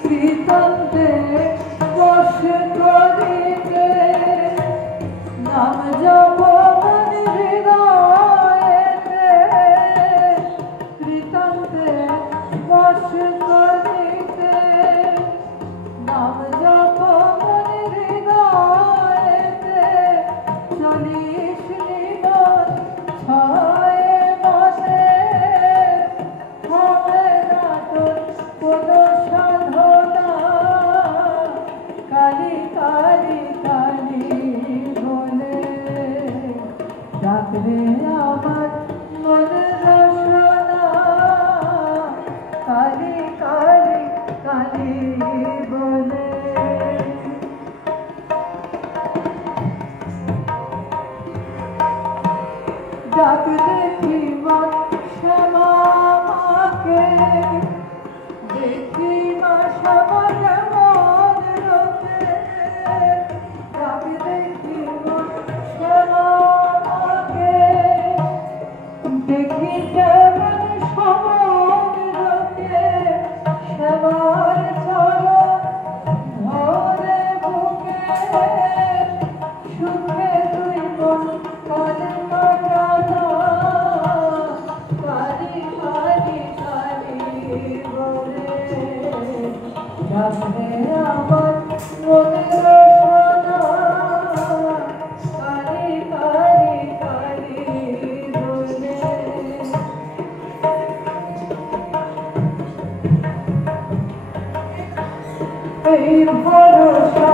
শ্রীতন্তে বসে করিতে নাম জপ হৃদয়েতে শ্রীতন্তে বসে করিতে নাম জপ হৃদয়েতে চলিস নিবন ছয় মাসে হবে না তোর কোনো সাধনা কালী কালী কালী বলে ডাকরে আমার মনের রসনা কালী কালী কালী বলে ডাক দেখি মন শ্যামা মাকে দেখি মা শ্যামা কেমন রোকে ডাক দেখি মন শ্যামা মাকে দেখি কেমন সমন রোকে শ্যামার চরণ ধরে বুকে সুখে তুই মন কালে কাটানা কালী কালী কালী বলে ডাকরে আমার মনের রসনা কালী কালী কালী বলে এই ভরসা